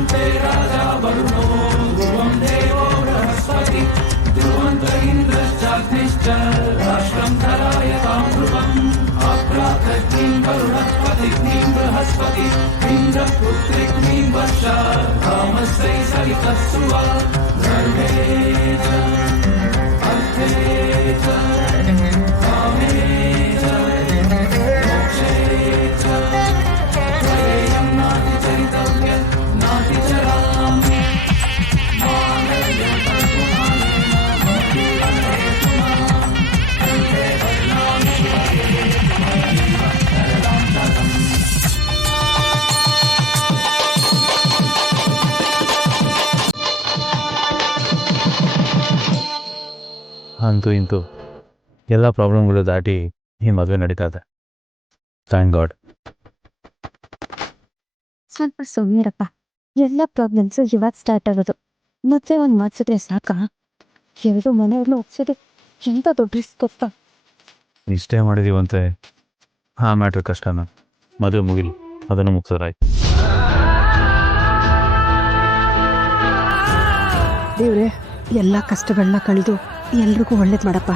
ध्रुवन्ते राजा वरुणो ध्रुवं देवो बृहस्पति ध्रुवन्त इन्द्रश्चाग्निश्च राष्ट्रं धरायतां ध्रुवम् आप्रातग्निं वरुणस्पतिग्निं बृहस्पति इन्द्रपुत्रिग्निं वर्षा कामस्यै सवितः सुवा सर्वे च अर्थे च कामे च मोक्षे च त्रयेयं नातिचरितव्यं नातिचरामि ಅಂತೂ ಇಂತೂ ಎಲ್ಲ ಪ್ರಾಬ್ಲಮ್ಗಳು ದಾಟಿ ಈ ಮದುವೆ ನಡೀತಾ ಇದೆ. Thank god. ಸ್ವಲ್ಪ ಸುಮ್ಮನಿರಪ್ಪ. ಎಲ್ಲ ಪ್ರಾಬ್ಲಮ್ಸು ಇವಾಗ ಸ್ಟಾರ್ಟ್ ಆಗೋದು. ಮತ್ತೆ ಒಂದು ಮಾಡಿಸಿದ್ರೆ ಸಾಕ? ಎರಡು ಮನೆಯವ್ರನ್ನ ಒಪ್ಸೋದು ಎಂಥ ದೊಡ್ಡ ರಿಸ್ಕ್ ಗೊತ್ತಾ? ಇಷ್ಟೇ ಮಾಡಿದೀವಂತೆ ಆ ಮ್ಯಾಟ್ರ್ ಕಷ್ಟನ. ಮದುವೆ ಮುಗಿಲಿ, ಅದನ್ನು ಮುಗಿಸೋದಾಯ್ತು. ದೇವ್ರೆ, ಎಲ್ಲ ಕಷ್ಟಗಳನ್ನ ಕಳೆದು ಎಲ್ರಿಗೂ ಒಳ್ಳೇದು ಮಾಡಪ್ಪ.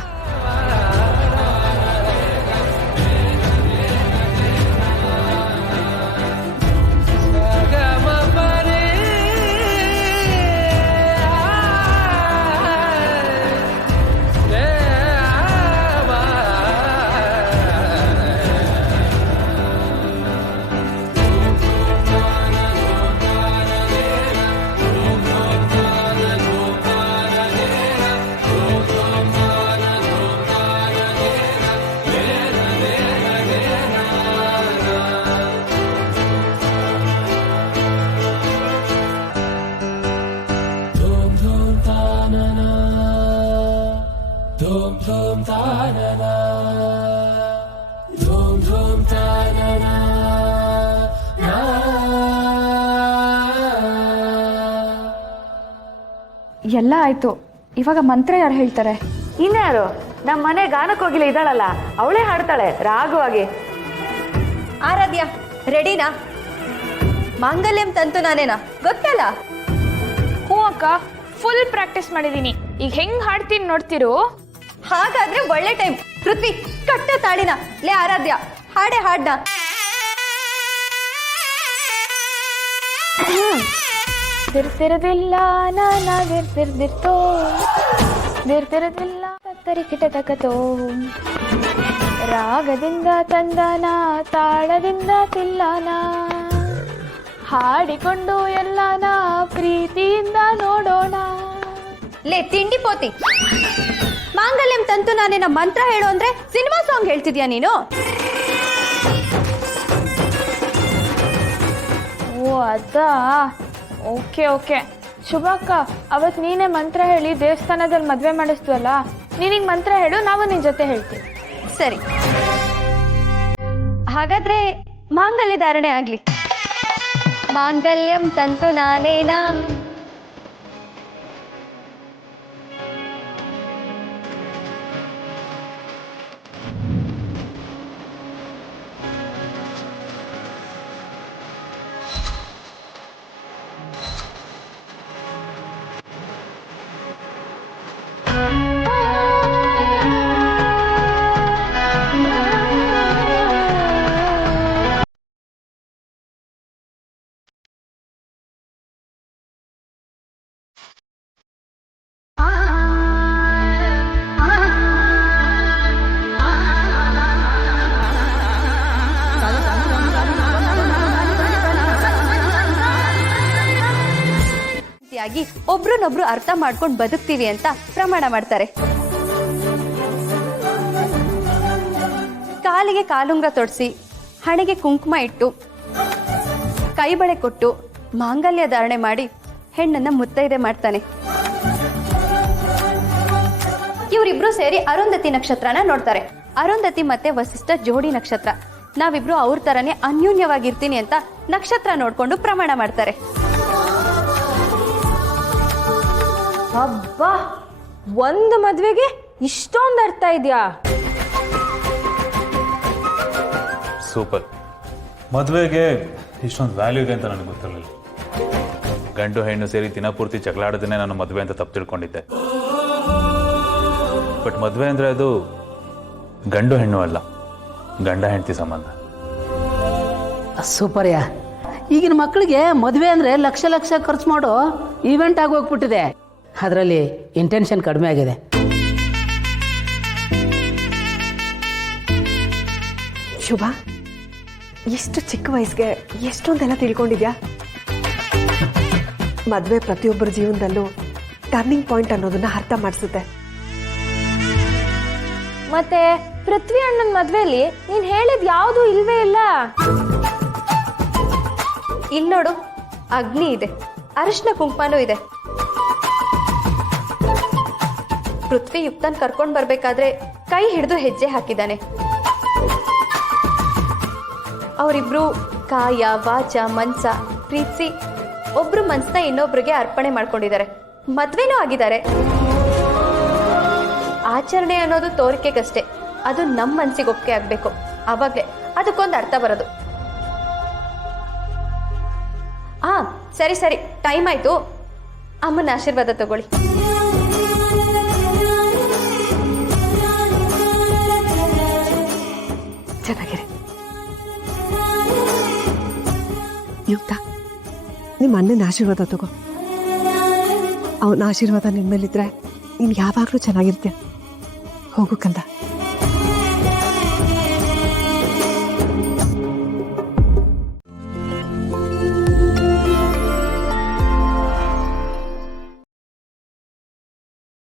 ಎಲ್ಲ ಆಯ್ತು. ಇವಾಗ ಮಂತ್ರ ಯಾರು ಹೇಳ್ತಾರೆ? ಇನ್ಯಾರು? ನಮ್ಮ ಮನೆ ಗಾನಕ್ಕೆ ಹೋಗಿಲ್ಲ ಇದ್ದಾಳಲ್ಲ, ಅವಳೇ ಹಾಡ್ತಾಳೆ ರಾಗವಾಗಿ. ಆರಾಧ್ಯ, ರೆಡಿನಾ? ಮಾಂಗಲ್ಯಂ ತಂತು ನಾನೇನಾ ಗೊತ್ತಲ್ಲ? ಹ್ಞೂ ಅಕ್ಕ, ಫುಲ್ ಪ್ರಾಕ್ಟೀಸ್ ಮಾಡಿದ್ದೀನಿ. ಈಗ ಹೆಂಗ್ ಹಾಡ್ತೀನಿ ನೋಡ್ತಿರು. ಹಾಗಾದ್ರೆ ಒಳ್ಳೆ ಟೈಮ್. ಪೃಥ್ವಿ, ಕಟ್ಟ ತಾಳಿನ. ಲೇ ಆರಾಧ್ಯ, ಹಾಡೆ ಹಾಡ್ನ. ತಿರ್ತಿರದಿಲ್ಲ ನಾನಾಗಿರ್ತಿರ್ದಿರ್ತೋ ದಿರ್ತಿರದಿಲ್ಲ ತತ್ತರಿ ಕಿಟತಕತೋ ರಾಗದಿಂದ ತಂದನ ತಾಳದಿಂದ ತಿಲ್ಲನ ಹಾಡಿಕೊಂಡು ಎಲ್ಲನ ಪ್ರೀತಿಯಿಂದ ನೋಡೋಣ. ಲೇ ತಿಂಡಿ ಪೋತಿ, ಮಾಂಗಲ್ಯಂ ತಂತು ನಾನೇನ ಮಂತ್ರ ಹೇಳು ಅಂದ್ರೆ ಸಿನಿಮಾ ಸಾಂಗ್ ಹೇಳ್ತಿದ್ಯಾ ನೀನು? ಓ ಅದಾ, ಓಕೆ ಓಕೆ. ಶುಭಕ್ಕ, ಅವತ್ತು ನೀನೇ ಮಂತ್ರ ಹೇಳಿ ದೇವಸ್ಥಾನದಲ್ಲಿ ಮದುವೆ ಮಾಡಿಸ್ತೀವಲ್ಲ, ನೀನಿಗೆ ಮಂತ್ರ ಹೇಳು, ನಾವು ನಿನ್ನ ಜೊತೆ ಹೇಳ್ತೀವಿ. ಸರಿ, ಹಾಗಾದ್ರೆ ಮಾಂಗಲ್ಯ ಧಾರಣೆ ಆಗ್ಲಿ. ಮಾಂಗಲ್ಯಂ ತಂತು ನಾನೇನಾ. ಒಬ್ರನ್ನೊಬ್ರು ಅರ್ಥ ಮಾಡ್ಕೊಂಡು ಬದುಕ್ತೀವಿ ಅಂತ ಪ್ರಮಾಣ ಮಾಡ್ತಾರೆ. ಕಾಲಿಗೆ ಕಾಲುಂಗ್ರ ತೊಡಿಸಿ, ಹಣೆಗೆ ಕುಂಕುಮ ಇಟ್ಟು, ಕೈ ಬಳೆ ಕೊಟ್ಟು ಮಾಂಗಲ್ಯ ಧಾರಣೆ ಮಾಡಿ ಹೆಣ್ಣನ್ನ ಮುತ್ತೈದೆ ಮಾಡ್ತಾನೆ. ಇವರಿಬ್ರು ಸೇರಿ ಅರುಂಧತಿ ನಕ್ಷತ್ರನ ನೋಡ್ತಾರೆ. ಅರುಂಧತಿ ಮತ್ತೆ ವಸಿಷ್ಠ ಜೋಡಿ ನಕ್ಷತ್ರ. ನಾವಿಬ್ರು ಅವ್ರ ತರನೇ ಅನ್ಯೂನ್ಯವಾಗಿರ್ತೀನಿ ಅಂತ ನಕ್ಷತ್ರ ನೋಡ್ಕೊಂಡು ಪ್ರಮಾಣ ಮಾಡ್ತಾರೆ. ಅಬ್ಬಾ, ಒಂದು ಮದ್ವೆಗೆ ಇಷ್ಟೊಂದು ಅರ್ಥ ಇದೆಯಾ? ಸೂಪರ್. ಮದುವೆಗೆ ಇಷ್ಟೊಂದು ವ್ಯಾಲ್ಯೂ ಇದೆ ಅಂತ ನನಗೆ ಗೊತ್ತಿರಲಿಲ್ಲ. ಗಂಡು ಹೆಣ್ಣು ಸೇರಿ ದಿನಪೂರ್ತಿ ಜಗಳಾಡೋದನ್ನೇ ನಾನು ಮದುವೆ ಅಂತ ತಪ್ಪು ತಿಳ್ಕೊಂಡಿದ್ದೆ. ಬಟ್ ಮದುವೆ ಅಂದರೆ ಅದು ಗಂಡು ಹೆಣ್ಣು ಅಲ್ಲ, ಗಂಡ ಹೆಂಡತಿ ಸಂಬಂಧ. ಸೂಪರ್ಯಾ. ಈಗಿನ ಮಕ್ಕಳಿಗೆ ಮದುವೆ ಅಂದರೆ ಲಕ್ಷ ಲಕ್ಷ ಖರ್ಚು ಮಾಡೋ ಈವೆಂಟ್ ಆಗಿ ಹೋಗ್ಬಿಟ್ಟಿದೆ. ಅದರಲ್ಲಿ ಇಂಟೆನ್ಷನ್ ಕಡಿಮೆ ಆಗಿದೆ. ಶುಭ, ಎಷ್ಟು ಚಿಕ್ಕ ವಯಸ್ಸಿಗೆ ಎಷ್ಟೊಂದೆಲ್ಲ ತಿಳ್ಕೊಂಡಿದ್ಯಾ. ಮದುವೆ ಪ್ರತಿಯೊಬ್ಬರ ಜೀವನದಲ್ಲೂ ಟರ್ನಿಂಗ್ ಪಾಯಿಂಟ್ ಅನ್ನೋದನ್ನ ಅರ್ಥ ಮಾಡಿಸುತ್ತೆ. ಮತ್ತೆ ಪೃಥ್ವಿ ಅಣ್ಣನ ಮದ್ವೆಲಿ ನೀನ್ ಹೇಳಿದ್ ಯಾವುದು ಇಲ್ವೇ ಇಲ್ಲ. ಇಲ್ಲಿ ನೋಡು, ಅಗ್ನಿ ಇದೆ, ಅರಿಶಿನ ಕುಂಕುಮನೂ ಇದೆ. ಪೃಥ್ವಿ ಯುಕ್ತನ್ ಕರ್ಕೊಂಡ್ ಬರ್ಬೇಕಾದ್ರೆ ಕೈ ಹಿಡಿದು ಹೆಜ್ಜೆ ಹಾಕಿದ್ದಾನೆ. ಅವರಿಬ್ರು ಕಾಯ ವಾಚ ಮನ್ಸ ಪ್ರೀತಿಸಿ ಒಬ್ರು ಮನ್ಸನ್ನ ಇನ್ನೊಬ್ರಿಗೆ ಅರ್ಪಣೆ ಮಾಡ್ಕೊಂಡಿದ್ದಾರೆ. ಮದ್ವೆನೂ ಆಗಿದ್ದಾರೆ. ಆಚರಣೆ ಅನ್ನೋದು ತೋರಿಕೆಗಷ್ಟೇ, ಅದು ನಮ್ಮ ಮನ್ಸಿಗೆ ಒಪ್ಪಿಗೆ ಆಗ್ಬೇಕು. ಅವಾಗ್ಲೇ ಅದಕ್ಕೊಂದು ಅರ್ಥ ಬರೋದು. ಸರಿ ಸರಿ, ಟೈಮ್ ಆಯ್ತು. ಅಮ್ಮನ ಆಶೀರ್ವಾದ ತಗೊಳ್ಳಿ. ಚೆನ್ನಾಗಿರಿ. ಯುಕ್ತ, ನಿಮ್ಮ ಅಣ್ಣನ ಆಶೀರ್ವಾದ ತಗೋ. ಅವನ ಆಶೀರ್ವಾದ ನಿನ್ ಮೇಲಿದ್ರೆ ನೀನ್ ಯಾವಾಗ್ಲೂ ಚೆನ್ನಾಗಿರ್ತೀಯ. ಹೋಗು ಕಂದ.